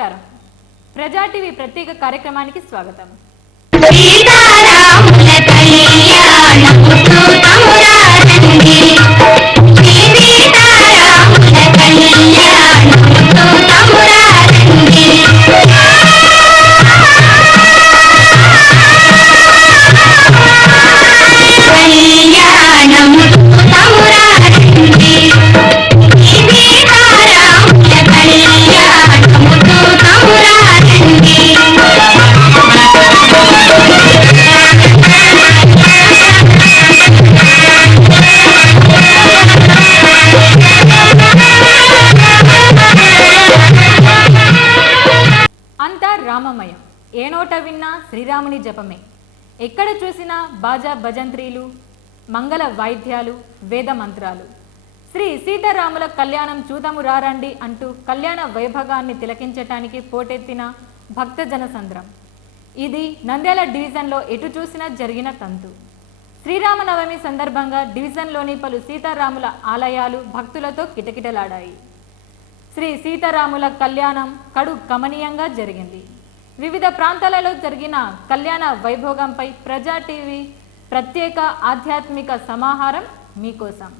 నమస్కారం. ప్రజా టీవీ ప్రత్యేక కార్యక్రమానికి స్వాగతం. రామమయం, ఏ నోట విన్నా శ్రీరాముని జపమే. ఎక్కడ చూసినా బాజా భజంత్రీలు, మంగళ వాయిద్యాలు, వేద మంత్రాలు. శ్రీ సీతారాముల కళ్యాణం చూదము రారండి అంటూ కళ్యాణ వైభవాన్ని తిలకించటానికి పోటెత్తిన భక్తజన సంద్రం. ఇది నంద్యాల డివిజన్లో ఎటు చూసినా జరిగిన తంతు. శ్రీరామనవమి సందర్భంగా డివిజన్లోని పలు సీతారాముల ఆలయాలు భక్తులతో కిటకిటలాడాయి. శ్రీ సీతారాముల కళ్యాణం కడు గమనీయంగా జరిగింది. వివిధ ప్రాంతాలలో జరిగిన కళ్యాణ వైభోగంపై ప్రజా టీవీ ప్రత్యేక ఆధ్యాత్మిక సమాహారం మీకోసం.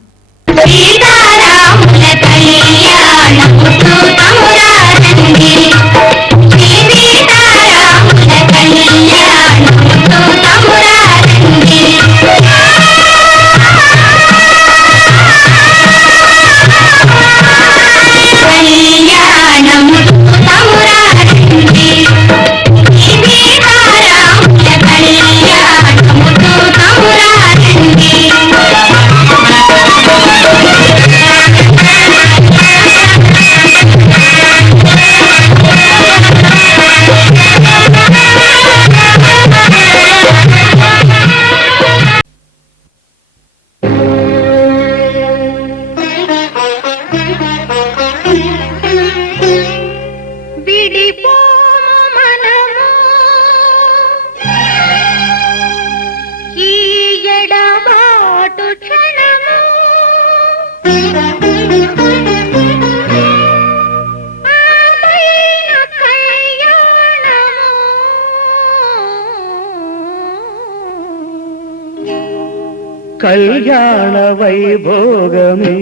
కళ్యాణ వైభోగమే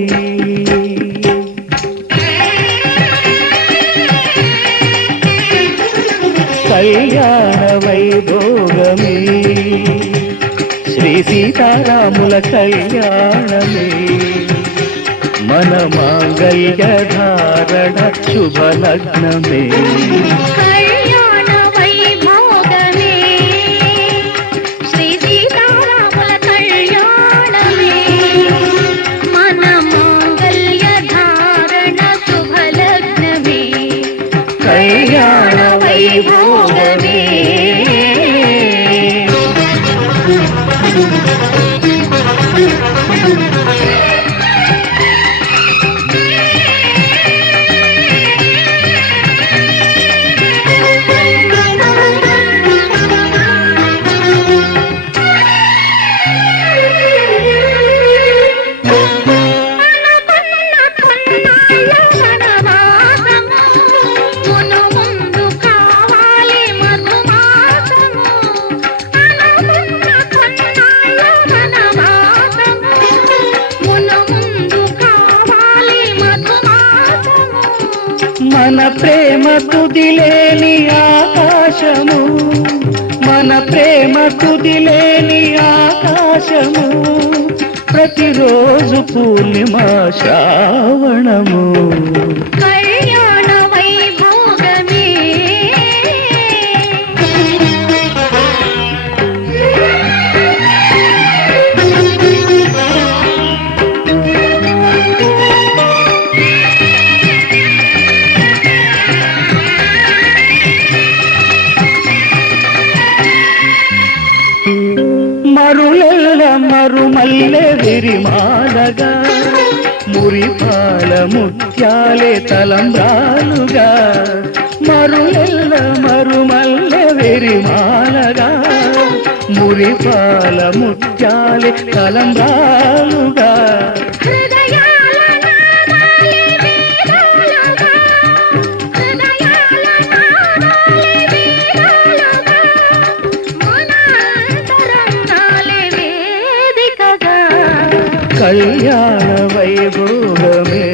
కళ్యాణ వైభోగమే శ్రీ సీతారాముల కళ్యాణమే మన మాంగళ్య ధారణ శుభలగ్నమే మన ప్రేమ తుదిలేని ఆకాశము మన ప్రేమ తుదిలేని ఆకాశము ప్రతిరోజు పూర్ణిమ శ్రావణము మరుమల్లె విరిమాలగా మురిపాల ముత్యాలే తలంబ్రాలుగా మరుమల్లె విరిమాలగా మురిపాల ముత్యాలే తలంబ్రాలుగా కళ్యాణ వైభోగమే.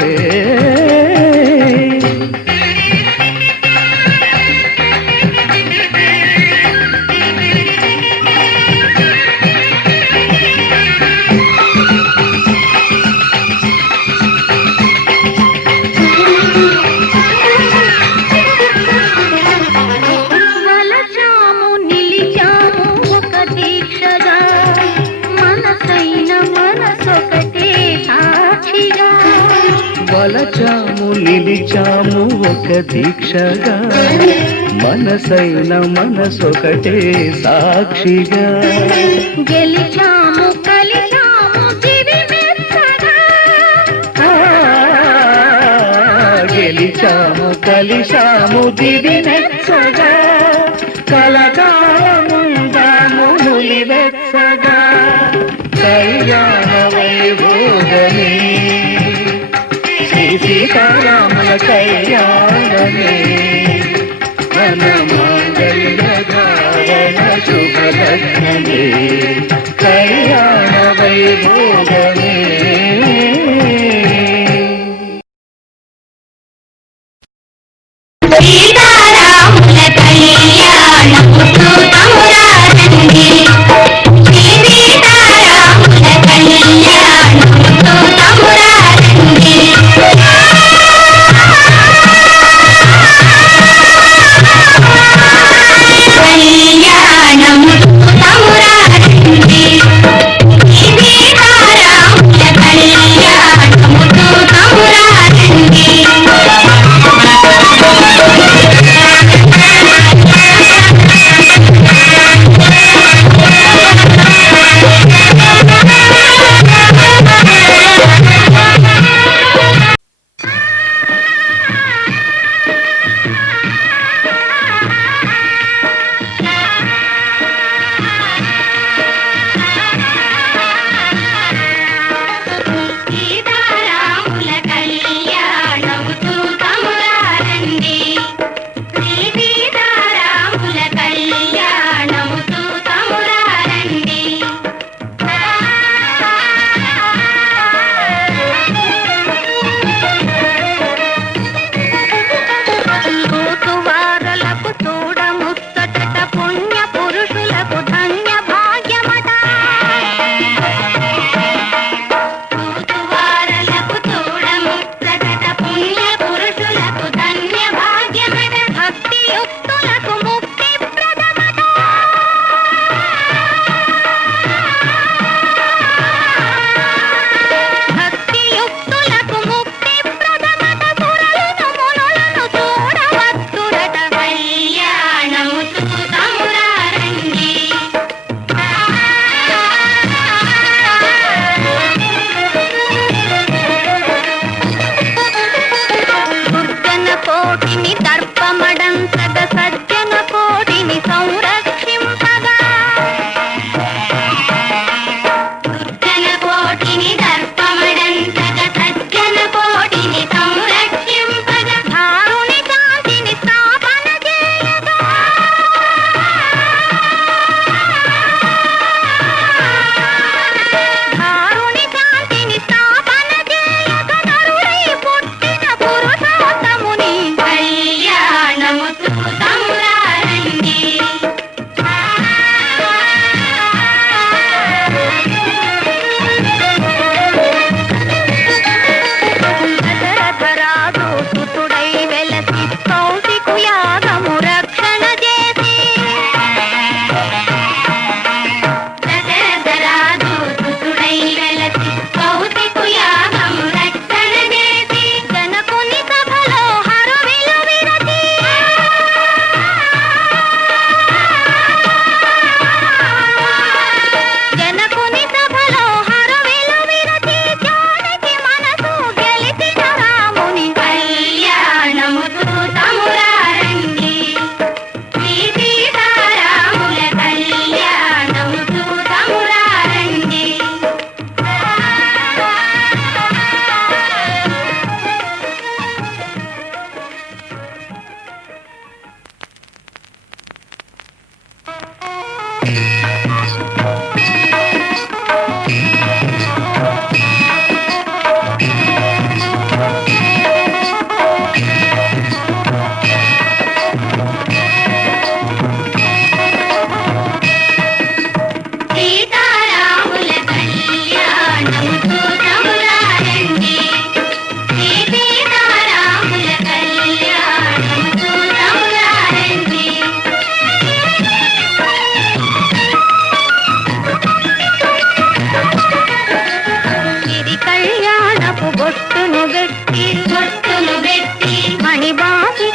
వలచాము నిలిచాము ఒక దీక్షగా మనసైన మనసొకటే సాక్షిగా. వలచాము నిలిచాము ఒక దీక్షగా మనసైన మనసొకటే సాక్షిగా. గెలిచాము కలిచాము దివి మెత్తగా. గెలిచాము కలిశాము దివి మెచ్చగా కలకాలముందాము నులివెచ్చగా కళ్యాణ వైభోగమే శ్రీ సీతారాముల కళ్యాణమే మన మాంగళ్య ధారణ శుభలగ్నమే కళ్యాణ వైభోగమే. సీతారాముల కళ్యాణము చూతమురా రండి. శ్రీ సీతారాముల కళ్యాణము చూతమురా రండి. కళ్యాణము చూతమురా రండి. శ్రీ సీతారాముల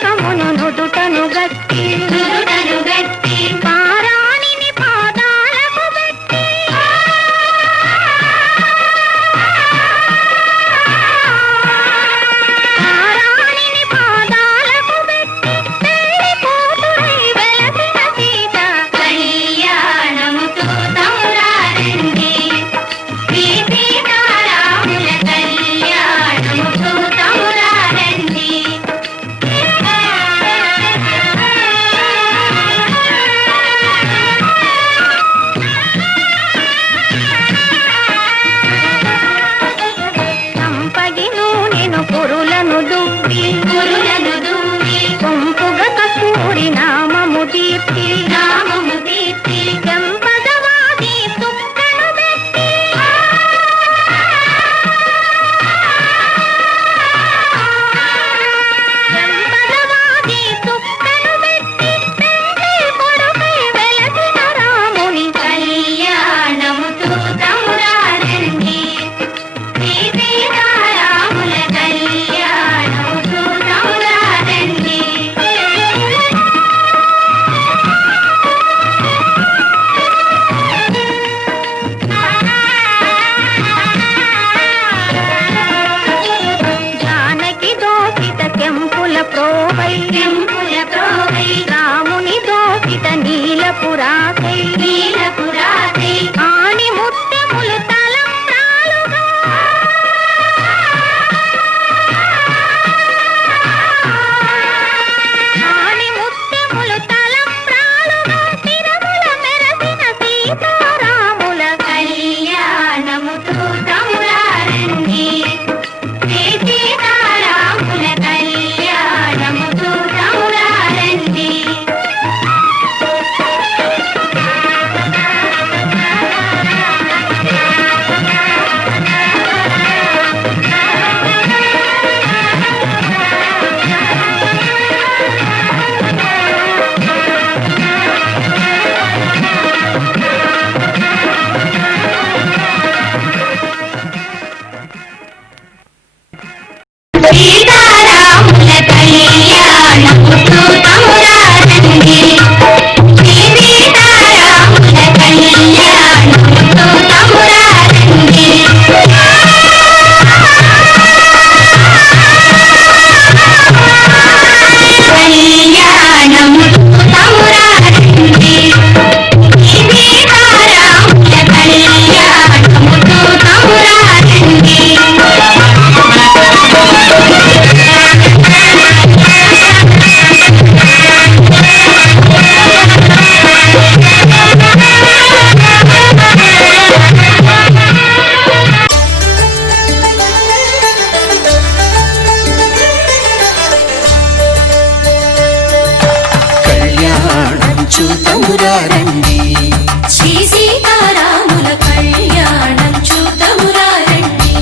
తిలకమును నుదుటను గట్టి పారాణిని పాదాలకు పెట్టి పారాణిని పాదాలకు పెట్టి పెళ్లి కూతురై వెలసిన సీత కళ్యాణము చూతమురారండి శ్రీ సీతారాముల కళ్యాణము చూతమురారండి. సంపగి నూనెను కురులను దువ్వి కొంపుగ కస్తూరి నామము దీప్తి చెంపగవాది తుక్కను పెట్టి చెంపగవాది తుక్కను పెట్టి పెళ్లి కొడుకై వెలసిన రాముని కళ్యాణము చూతమురారండి శ్రీ సీతారాముల కళ్యాణము చూతమురారండి. జానకి దోసిత కెంపుల ప్రోవై రాముని దోసిత నీలపురాకై ఆని ముత్యములు తలంబ్రాలుగా ఆని ముత్యములు తలంబ్రాలుగా తిరుమల మెరసిన సీతారాముల కళ్యాణము చూతమురారండి శ్రీ సీతారాముల కళ్యాణము చూతమురారండి. సీతారాముల కళ్యాణము చూతమురారండి శ్రీ సీతారాముల కళ్యాణము చూతమురారండి. కళ్యాణము చూతమురారండి శ్రీ సీతారాముల కళ్యాణము చూతమురారండి. కళ్యాణం చూతమురారండి శ్రీ సీతారాముల కళ్యాణం చూతమురారండి.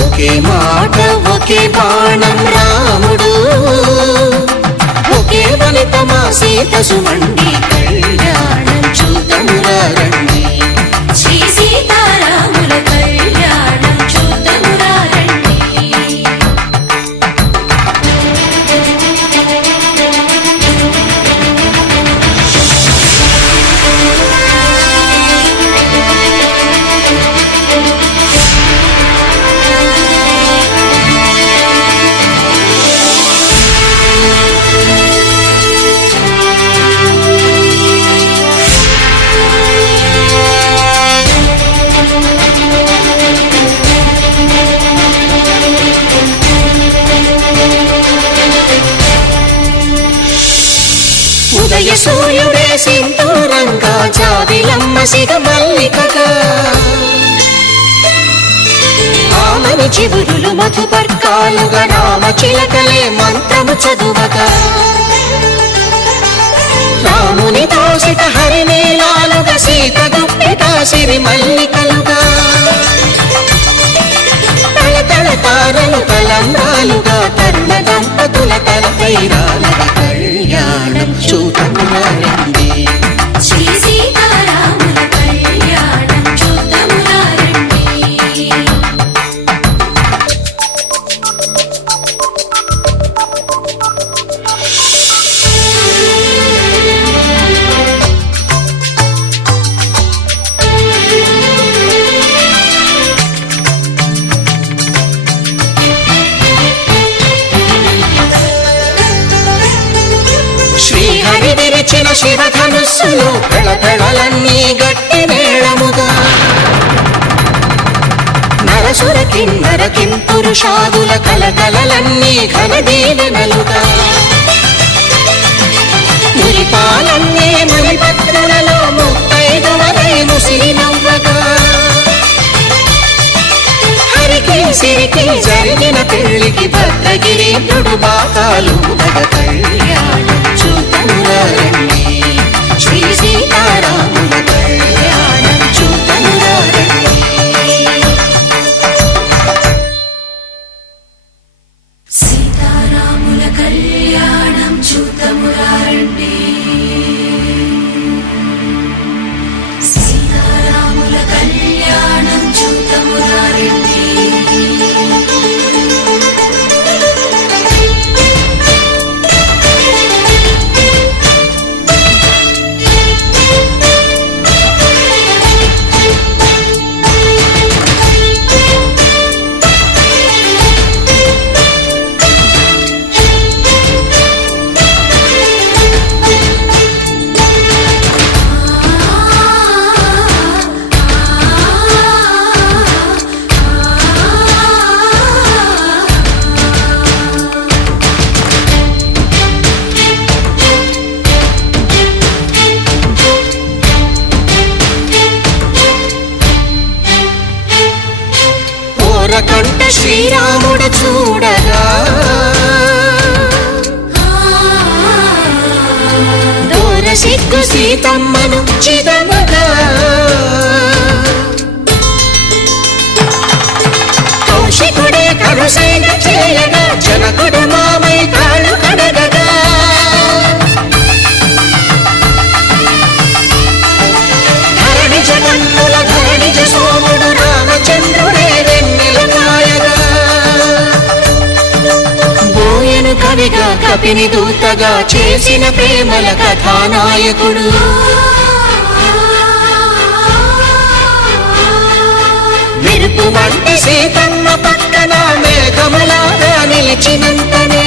ఒకే మాట ఒకే బాణం రాముడు ఒకే వనిత మా సీత సుమండి కళ్యాణం చూతమురారండి శ్రీ సీతారాముల కళ్యాణం చూతమురారండి. ఉదయ సూర్యుడే సింధూరంగా జాబిలమ్మ సిగ మల్లికగా ఆమని చివురులు మధుపర్కాలుగా రామ చిలకలే మంత్రము చదువగా రాముని దోసిట హరినీలాలుగా సీత గుప్పిట సిరి మల్లికలుగా తల తల తారలు తలంబ్రాలుగా తరుణ దంపతుల తలపైరాలుగా కళ్యాణం చూతమురారండి శ్రీ సీతారాముల కళ్యాణం చూతమురారండి. శివధనుస్సులో పెళపెళలన్నీ గట్టి మేళముగా నరసుర కిన్నర పురుషాదుల కలకలలన్నీ ఘన దీవెనలుగా మురిపాలన్నీ మణిపత్రులలో ముత్తైదువలై ముసిరి నవ్వగా హరికి సిరికి జరిగిన పెళ్లికి భద్రగిరీంద్రుడు బాకాలు కళ్యాణం చూతమురారండి శ్రీ సీతారాముల కళ్యాణం చూతమురారండి సీతారాముల కళ్యాణం చూతమురారండి సీతారాముల కళ్యాణం చూతమురారండి కంట శ్రీరాముడు చూడగా దూర సిగ్గు సీతమ్మను చిదమగా కౌశికుడే కరుసైన చేయగా జనకుడు మామై కాళ్ళు కడగగా ధరణి జగన్నుల ధరణిజ సోముడు రామచంద్రుడే కవిగా కపిని దూతగా చేసిన ప్రేమల కథానాయకుడు మెరుపు వంటి సీతమ్మ పక్కన మేఘములాగా నిలిచినంతనే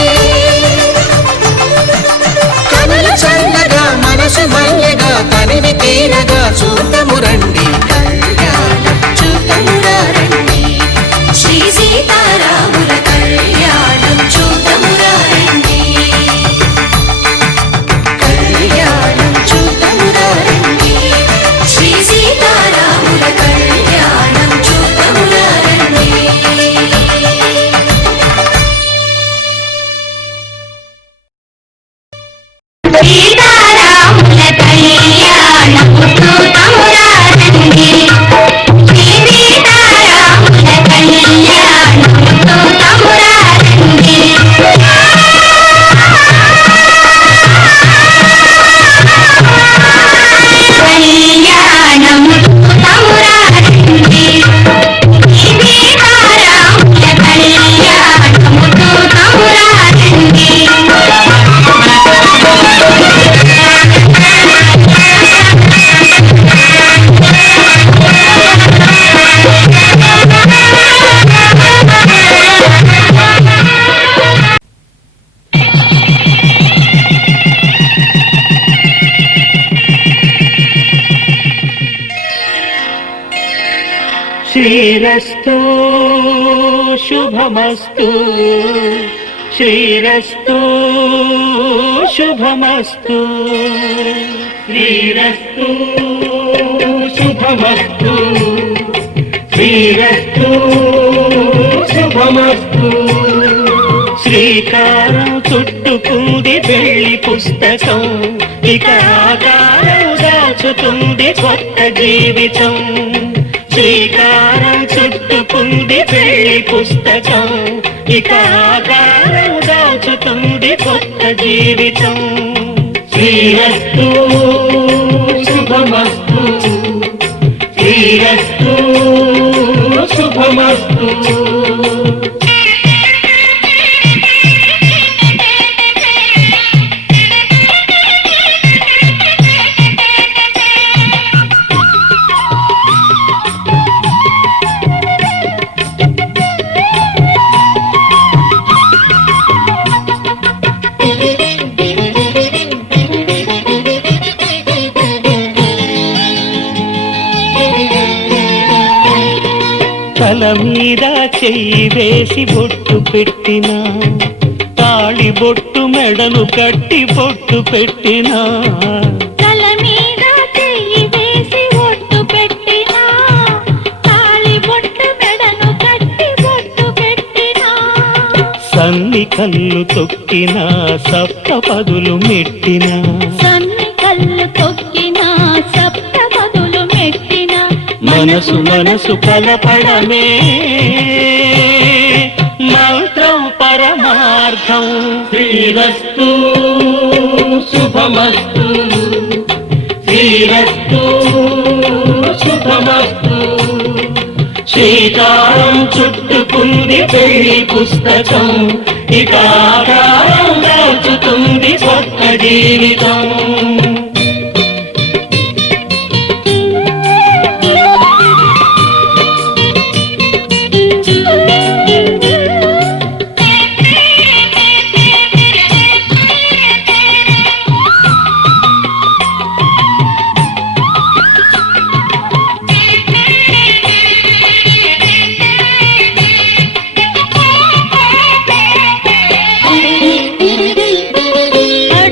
కనులు చల్లగా మనసు మల్లెగా తనివి తీరగా చూతము రండి కళ్యాణం చూతమురా రండి శ్రీ సీతారాముల కళ్యాణం చూతమురారండి కళ్యాణం చూతమురా రండి శ్రీ సీతారాముల కళ్యాణం చూతమురారండి సీతారాముల కళ్యాణం చూతమురారండి శ్రీ సీతారాముల కళ్యాణం చూతమురారండి కళ్యాణం చూతమురారండి శ్రీ సీతారాముల కళ్యాణం చూతమురారండి శ్రీరస్తు శుభమస్తు శ్రీరస్తు శుభమస్తు శ్రీరస్తు శుభమస్తు శ్రీరస్తు శుభమస్తు శ్రీకారం చుట్టుకుంది పెళ్లి పుస్తకం ఇక ఆకారం దాచుతుంది కొత్త జీవితం శ్రీకారం చుట్టుకుంది పెళ్లి పుస్తకం ఇక ఆకారం దాచుతుంది కొత్త జీవితం శ్రీరస్తు శుభమస్తు శ్రీరస్తు శుభమస్తు మీద చెయ్యి వేసి బొట్టు పెట్టినా, తాళి బొట్టు మెడను కట్టి బొట్టు పెట్టినా, తల మీద చెయ్యి వేసి బొట్టు పెట్టినా, తాళి బొట్టు మెడను కట్టి బొట్టు పెట్టినా, సన్ని కళ్ళు తొక్కినా సప్త పదులు మెట్టినా, సన్ని కళ్ళు తొక్కినా సప్త పదులు మెట్టినా, మనసు మనసు కలపడమే మంత్రం పరమార్థం. శ్రీరస్తు శుభమస్తు, శ్రీరస్తు శుభమస్తు. శ్రీకారం చుట్టుకుంది పెళ్లి పుస్తకం, ఇక ఆకారం దాచుతుంది కొత్త జీవితం.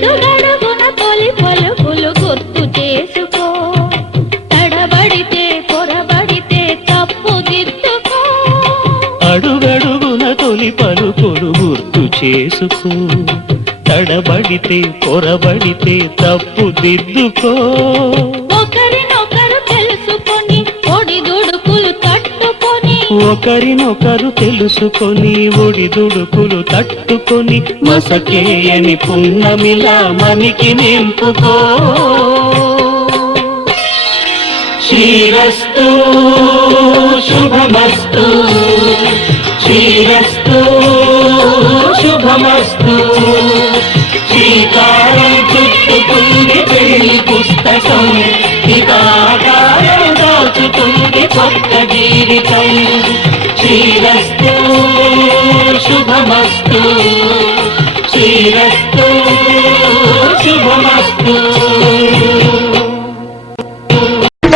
అడుగడుగున తొలి పలుకులు గుర్తు చేసుకో, తడబడితే పొరబడితే తప్పు దిద్దుకో. అడుగడుగున తొలి పలుకులు గుర్తు చేసుకో, తడబడితే పొరబడితే తప్పు దిద్దుకో. ఒకరినొకరు తెలుసుకొని ఒడిదుడుకులు తట్టుకొని, ఒకరినొకరు తెలుసుకొని ఒడిదుడుకులు తట్టుకొని, మసకేయని పున్నమిలా మనికి నింపుకో. శ్రీరస్తు శుభమస్తు, శ్రీరస్తు శుభమస్తు. శ్రీకారం చుట్టుకుంది పెళ్లి పుస్తకం, ఇక ఆకారం దాచుతుంది కొత్త జీవితం. శ్రీరస్తు శుభమస్తు, శ్రీరస్తు శుభమస్తు.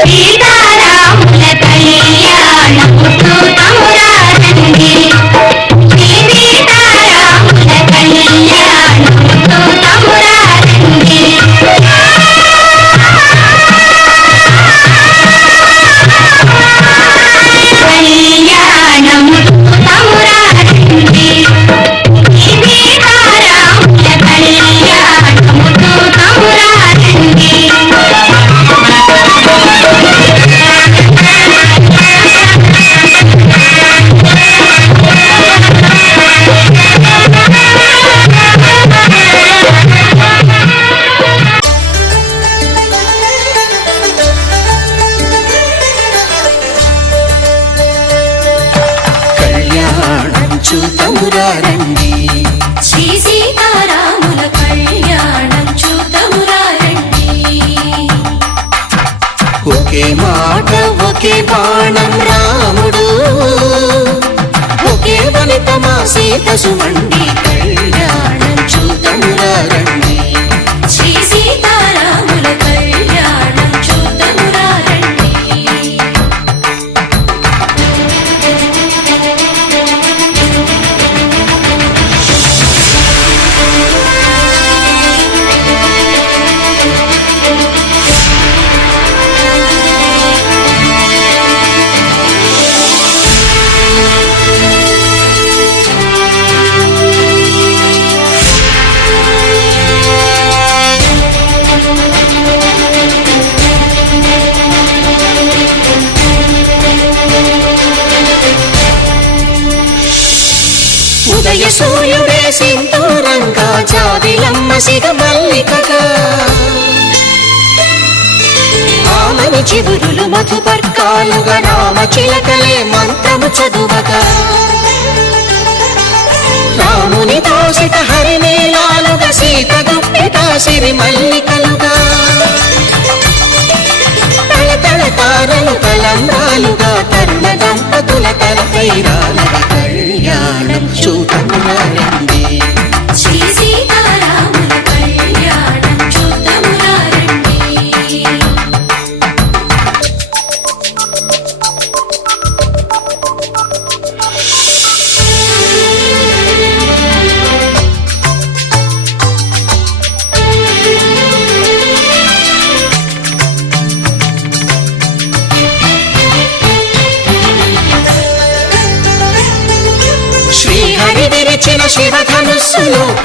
సీతారాముల కళ్యాణము చూతమురారండి, సీతారాముల కళ్యాణము చూతమురారండి. కళ్యాణము చూతమురారండి, సీతారాముల కళ్యాణము చూతమురారండి. కళ్యాణం చూతమురారండి, శ్రీ సీతారాముల కళ్యాణం చూతమురారండి. ఒకే మాట ఒకే బాణం రాముడు, ఒకే వనిత మా సీత సుమండి. కళ్యాణం చూతమురారండి, శ్రీ సీతారాముల కళ్యాణం చూతమురారండి. ఉదయ సూర్యుడే సింధూరంగా, జాబిలమ్మ సిగ మల్లికగా, ఆమని చివురులు మధుపర్కాలుగా, రామ చిలకలే మంత్రము చదువగా, రాముని దోసిట హరినీలాలుగా, సీత గుప్పిట సిరి మల్లికలుగా, తల తల తారలు తలంబ్రాలుగా, తరుణ దంపతుల తలపైరాలుగా. కళ్యాణం చూతమురారండి, శ్రీ సీతారాముల కళ్యాణం చూతమురారండి.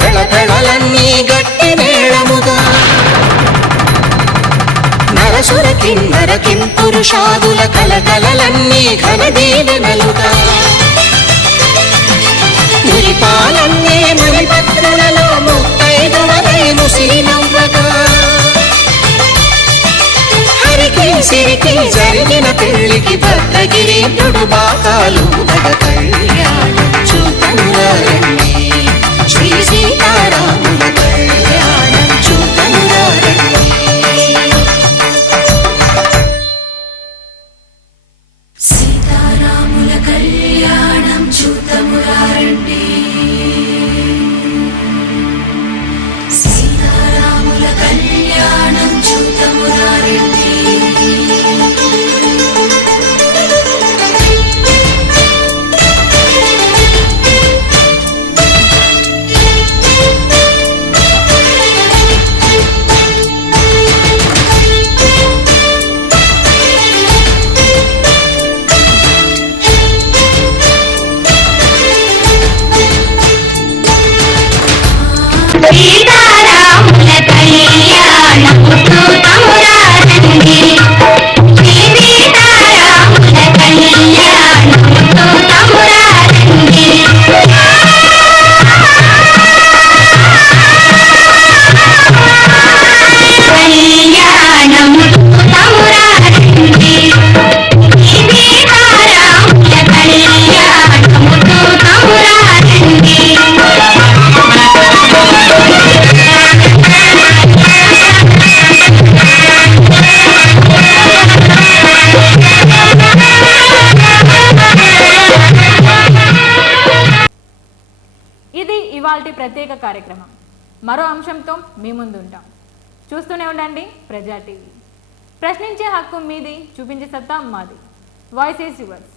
కళకళలన్నీ గట్టి మేళముగా నరసుర కిన్నర కింపురుషాదుల కలకలలన్నీ ఘన దీవెనలుగా మురిపాలన్నీ మునిపత్రులలో ముత్తైదువలై ముసిరినవ్వగా హరికి సిరికి జరిగిన పెళ్లికి భద్రగిరీంద్రుడు బాకాలు దగ కళ్యాణం చూతమురారండి శ్రీ సీతారాముల కళ్యాణం చూతమురారండి సీతారాముల కళ్యాణం చూతమురారండి సీతారాముల కళ్యాణం చూతమురారండి సీతారాముల కళ్యాణము చూతమురారండి శ్రీ సీతారాముల కళ్యాణము చూతమురారండి కళ్యాణము చూతమురారండి శ్రీ సీతారాముల కళ్యాణము చూతమురారండి ఇది ఇవాల్టి ప్రత్యేక కార్యక్రమం. మరో అంశంతో మీ ముందు ఉంటాం. చూస్తూనే ఉండండి ప్రజా టీవీ. ప్రశ్నించే హక్కు మీది, చూపించే సత్తా మాది. Voice is yours.